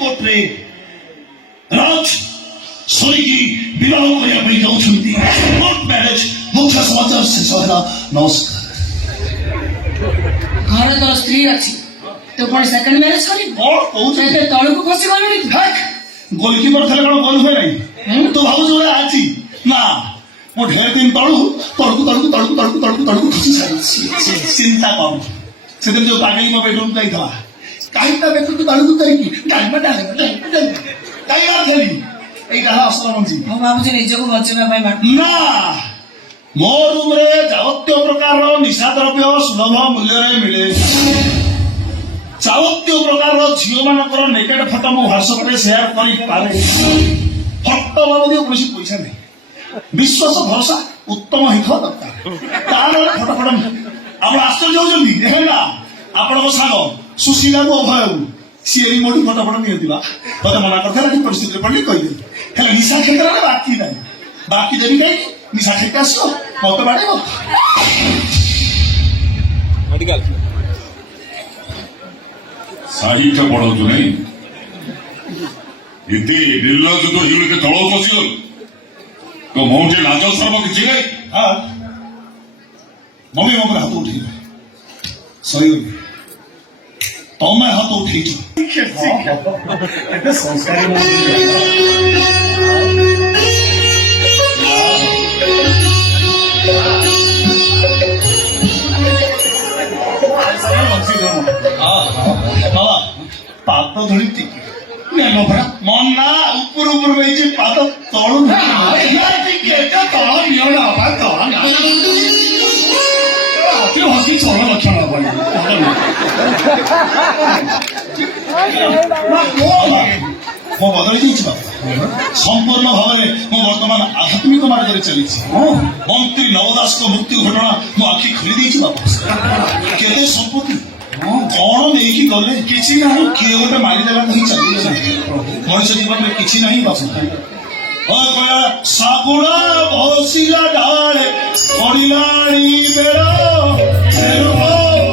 କୋର୍ଟରେ ରାଜ ସରିକି ବିବାହ କରିବା ପାଇଁ ଯାଉଛନ୍ତି। କୋର୍ଟ ମ୍ୟାରେଜ ମୁଖ୍ୟ ସମାଚାର ଶେଷ ହେଲା। ନମସ୍କାର। ଘରେ ତୋର ସ୍ତ୍ରୀ ଅଛି, ତୁ କଣ ସେକେଣ୍ଡ ମ୍ୟାରେଜ କରିବୁ? କଣ କହୁଛୁ? ଏତେ ତଳକୁ ଖସି ଗଲୁଣି ତୁ। ଗୋଲକିପର ଥିଲେ କଣ ଗୋଲ ହୁଏ ନାହିଁ? ତୁ ଭାବୁଛୁ ଆଜି ନା ମୁଁ ଢେର ଦିନ ତଳକୁ ଖସି ସାରିଛି। ଚିନ୍ତା କର ସେଦିନ ଯୋଉ ପାଗଳି ମୋ ବେଡରୁମ୍ ଯାଇଥିଲା କାହିଁକି ବେକକୁ ତଳକୁ କରିକି ଡାଲମା ଖେଳି ଏଇଟା ହେଲା ଅସଲ ମଞ୍ଜି। ମୁଁ ଭାବୁଛି ନିଜକୁ ବଞ୍ଚିବା ପାଇଁ ନା ମୋ ରୁମରେ ଯାବତୀୟ ପ୍ରକାରର ନିଶା ଦ୍ରବ୍ୟ ସୁଲଭ ମୂଲ୍ୟରେ ମିଳେ। ଯାବତୀୟ ପ୍ରକାରର ଝିଅ ମାନଙ୍କର ନେକେଡ ଫଟୋ ମୁଁ ହ୍ୱାଟ୍ସଆପରେ ସେୟାର କରିପାରେ। ଫଟୋ ବାବଦୀୟ କୌଣସି ପଇସା ନାହିଁ। ବିଶ୍ୱାସ ଭରସା ଉତ୍ତମ ହେଇଥିବା ଦରକାର। ତାର ଫଟୋ ଆପଣ ଆଶ୍ଚର୍ଯ୍ୟ ହଉଛନ୍ତି ହେଲା ଆପଣଙ୍କ ସାଙ୍ଗ ସୁଶୀଳାକୁ ଅଭୟକୁ ସିଏ ବି ମୋଠୁ ଫଟୋ ନିଅନ୍ତିବା ମତେ ମନା କରିଥିଲା କି ପରିସ୍ଥିତିରେ ପଡିଲି କହିଦେଲି। ହେଲେ ନିଶା କ୍ଷେତ୍ରରେ ବାକି ନାହିଁ। ବାକି ଦେବି କାହିଁକି? ନିଶା କ୍ଷେତ୍ର ଆସିବ ମତେ ବାଡେଇବ। ସାହିଟା ପଢାଉଛୁ ନାଇଁ ଏତେ ନିର୍ଲଜ ତ ହିଉଳିକେ ତଳକୁ ପଶିଗଲ ତ ମୋଟେ ଲାଜ ସର୍ବ କିଛି ନାହିଁ। ହଁ ମମି ମୋ ଉପରେ ହାତ ଉଠେଇବେ ସରିଗଲି। ତମେ ହାତ ଉଠେଇଛ ଏତେ ସଂସ୍କାରୀ ପାଦ ଧରି ଟିକେ ମନା ଉପରୁ ନେଇଛି ପାଦ ତଳୁ ତଳ ନିଅଣ ଅତି ହସି ଚଳ ଲକ୍ଷଣ ମୁଁ ବଦଳି ଯାଇଛି ବାପା। ସମ୍ପୂର୍ଣ୍ଣ ଭାବରେ ମୁଁ ବର୍ତ୍ତମାନ ଆଧ୍ୟାତ୍ମିକ ମାର୍ଗରେ ଚାଲିଛି। ମନ୍ତ୍ରୀ ନବଦାସଙ୍କ ମୃତ୍ୟୁ ଘଟଣା ମୋ ଆଖି ଖୋଲି ଦେଇଛି ବାପା। କେତେ ସମ୍ପତ୍ତି କଣ ନେଇକି ଗଲେ କିଛି ନାହିଁ। କିଏ ଗୋଟେ ମାରିଦେଲା ହିଁ ଚାଲିଗଲା। ମଣିଷ ଜୀବନରେ କିଛି ନାହିଁ ବାପା। ଶାଗୁଣା ବସିଲା ଡାଳେ ପଡ଼ିଲାଣି ବେଳ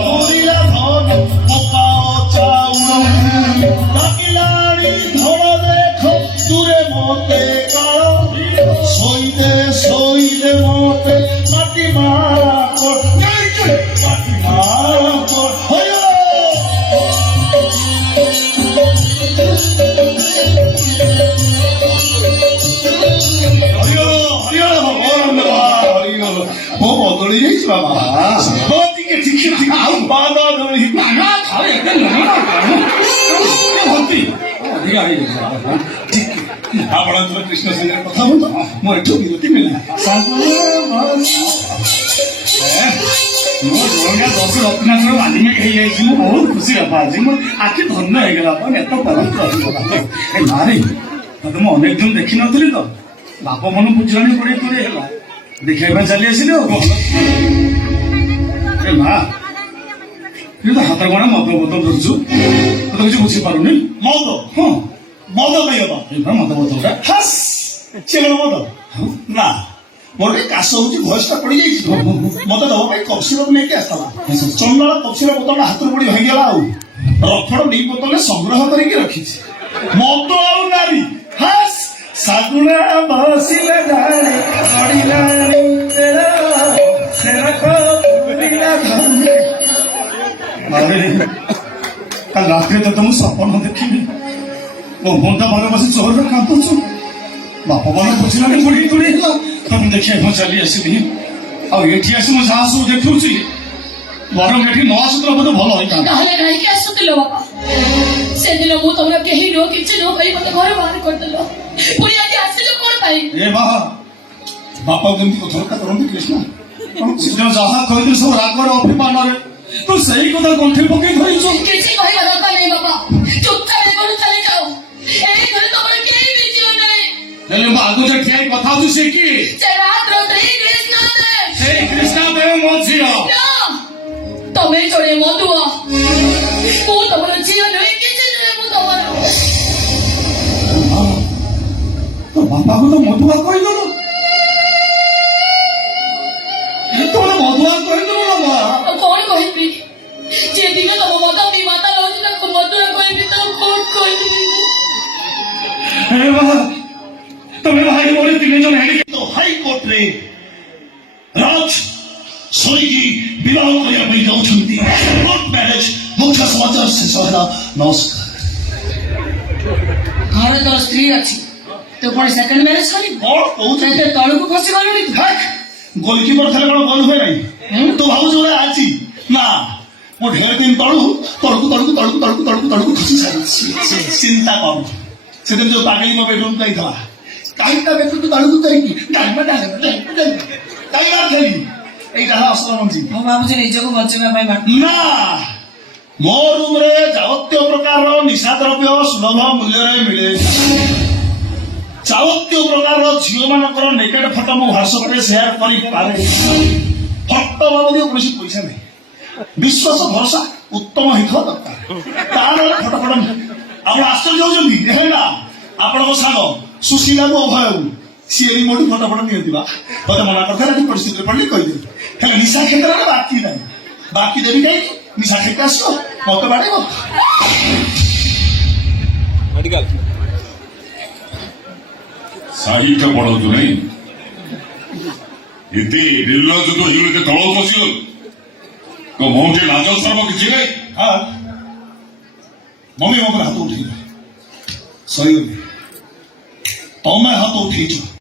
ଧରିଲା ଧନ ପକା ଚାଉଳ ଡାକିଲାଣି ଧର ଦେଖ ଦୂରେ ମତେ କାଳ ଶୋଇଦେ ମତେ ମାଟି ମାରା ମାଟି ମାରା ମୋ ବଦଳି ଯାଇଛି ବାବା। ଟିକେ ଆଉ ପାଦ ଧରି ଆପଣ କୃଷ୍ଣ ସାଙ୍ଗରେ କଥା ହୁଅନ୍ତୁ। ମୁଁ ଏଠୁ ବିରତି ମିଳିଲା। ମୋ ଜଣକା 10 ରତ୍ନାଙ୍କର ମାଲିକ ହେଇଯାଇଛି। ମୁଁ ବହୁତ ଖୁସି ବାପା। ଆଜି ମୋ ଆଖି ଧନ୍ୟ ହେଇଗଲା। ଆପଣ ଏତ ପବିତ୍ର ନାରୀ ତତେ ମୁଁ ଅନେକ ଦିନ ଦେଖିନଥିଲି ତ ବାପ ମନ ବୁଝିଲାଣି 20 ହେଲା ଦେଖିବା ପାଇଁ ଚାଲି ଆସିଲି। ଆଉ ମା ହାତ ଗଣା ମଦ ବୋତଲ ଧରୁଛୁ ତତେ କିଛି ବୁଝିପାରୁନି। ମଦ ହଁ ମଦ ଖାଇବ ମଦ ବୋତଲ ସେ କଣ ମଦ ନା ମୋର ଟିକେ କାଶ ହଉଛି ଭଏସ ଟା ପଡିଯାଇଛି ମତେ ଦବା ପାଇଁ କପସିରପ ନେଇକି ଆସିଥିଲା। ଚନ୍ଦନ କପସିର ବୋତଲଟା ହାତରୁ ପଡି ଭାଙ୍ଗିଗଲା। ଆଉ ରଫଡ଼ ନେଇ ବୋତଲରେ ସଂଗ୍ରହ କରିକି ରଖିଛି। ମଦ ଆଉ ନାରୀ ଶାଗୁଣା ବସିଲା ଡାଳେ ପଡ଼ିଲାଣି ବେଳ ସେରକ ପୁରିଲା ଧନେ। କାଲି ରାତିରେ ତତେ ମୁଁ ସପନ ଦେଖିଲି। ମୋ ବନ୍ଧା ଘରେ ବସି ଚୋରରେ କାନ୍ଦୁଛୁ। ବାପ ମନ ବୁଝିଲାଣି 20 ହେଲା ତମେ ଦେଖିବା ମୁଁ ଚାଲି ଆସିଲି। ଆଉ ଏଠି ଆସି ମୁଁ ଯାହା ସବୁ ଦେଖୁଛି ବରଂ ଏଠି ନ ଆସୁଥିଲା ବୋଧେ ଭଲ ହେଇଥାନ୍ତା। ତାହେଲେ କାହିଁକି ଆସୁଥିଲ ବାପା? ସେଦିନ ମୁଁ ତମର କେହି ନୁହ କିଛି ନ କହି ମତେ ଘରେ ବାହାର କରିଦେଲ। ପୁଣି ଆଜି ଆସିଲ କଣ ପାଇଁ? ଏ ବାପା ଯେମିତି କଥାବାର୍ତ୍ତା କରନ୍ତି କୃଷ୍ଣ ସେଦିନ ଯାହା କହିଥିଲି ସବୁ ରାଗରେ ଅଭିମାନରେ ତୁ ସେଇ କଥା ଗଣ୍ଠି ପକେଇ ଧରିଛୁ। କିଛି କହିବା ଦରକାର ନାହିଁ ବାପା। ଚୁପଚାପ ଏପଟୁ ଚାଲି ଯାଅ। ଏଇ ଘରେ ତମର କେହି ବି ଝିଅ ନାହିଁ। ହେଲେ ମୁଁ ଆଗରୁ ଯେ ଠିଆ କଥା ହଉଛି ସେ କି? ସେ ରାତ୍ର କୃଷ୍ଣ ସେଇ କୃଷ୍ଣ ଦେବ ମୋ ଝିଅ। ତମେ ଜଣେ ମଧୁଆ। ମୁଁ ତମର ଝିଅ ନୁହେଁ କିଛି ନୁହେଁ। ମୁଁ ତମର ତୋ ବାପାକୁ ତ ମଧୁଆ କହିଦେଲୁ। ତୋର ମଧୁଆ କହିଦେଲୁ ବାବା। କଣ କହିବି? ଯେ ଦିନ ତମ ମଦ ବି ମାତା ରହୁଛି ତାକୁ ମଧୁଆ କହିବି ତ କଣ କହିବି? ଏବେ ରାଜ ଶୋଇକି ବିବାହ କରିବା ପାଇଁ ଯାଉଛନ୍ତି କୋର୍ଟ ମ୍ୟାରେଜ ମୁଖ୍ୟ ସମାଚାର ଶେଷ ହେଲା ନମସ୍କାର ଘରେ ତ ସ୍ତ୍ରୀ ଅଛି ତୁ ପୁଣି ସେକେଣ୍ଡ ମ୍ୟାରେଜ କରିବୁ କଣ କହୁଛୁ ଏତେ ତଳକୁ ଖସି ଗଲୁଣି ତୁ ଗୋଲକିପର ଥିଲେ କଣ ଗୋଲ ହୁଏ ନାହିଁ ତୁ ଭାବୁଛୁ ବୋଧେ ଆଜି ନା ମୁଁ ଢେର ଦିନ ତଳକୁ ଖସି ସାରିଛି ଚିନ୍ତା କର ସେଦିନ ଯୋଉ ପାଗଳି ମୋ ବେଡରୁମ୍ ଯାଇଥିଲା କାହିଁଟା ବେକକୁ ତଳକୁ କରିକି କାହିଁ ଖେଳି ଏଇଟା ହେଲା ଅସଲ ମଞ୍ଜି ମୁଁ ଭାବୁଛି ନିଜକୁ ବଞ୍ଚେଇବା ପାଇଁ ନା ମୋ ରୁମରେ ଯାବତୀୟ ପ୍ରକାରର ନିଶା ଦ୍ରବ୍ୟ ସୁଲଭ ମୂଲ୍ୟରେ ମିଳେ ଯାବତୀୟ ପ୍ରକାରର ଝିଅ ମାନଙ୍କର ନେକେଡ ଫଟୋ ମୁଁ ହ୍ୱାଟ୍ସଆପରେ ସେୟାର କରିପାରେ ଫଟୋ ବାବଦୀୟ କୌଣସି ପଇସା ନାହିଁ ବିଶ୍ୱାସ ଭରସା ଉତ୍ତମ ହେଇଥିବା ଦରକାର ତାର ଫଟୋ ଆପଣ ଆଶ୍ଚର୍ଯ୍ୟ ହଉଛନ୍ତି ହେଲା ଆପଣଙ୍କ ସାଙ୍ଗ ସୁଶୀଳାକୁ ଅଭୟକୁ ସିଏ ବି ମୋଠୁ ଫଟୋ ନିଅନ୍ତି ବା ମତେ ମନା କରିଥିଲା କି ପରିସ୍ଥିତିରେ ପଡିଲି କହିଦେବି ହେଲେ ନିଶା କ୍ଷେତ୍ରରେ ବାକି ନାହିଁ ବାକି ଦେବି କାହିଁକି ନିଶା କ୍ଷେତ୍ର ଆସିବ ମତେ ବାଡେଇବ ସାହିଟା ପଢନ୍ତୁ ନାହିଁ ଏତେ ନିର୍ଲଜ ତ ହେଇଗଲେ ତଳକୁ ପଶିଗଲ ତ ମୋଟେ ଲାଜ ସର୍ବ କିଛି ନାହିଁ ହଁ ମମି ମୋ ଉପରେ ହାତ ଉଠେଇଲା ସରିଗଲି ତମେ ହାତ ଉଠେଇଛ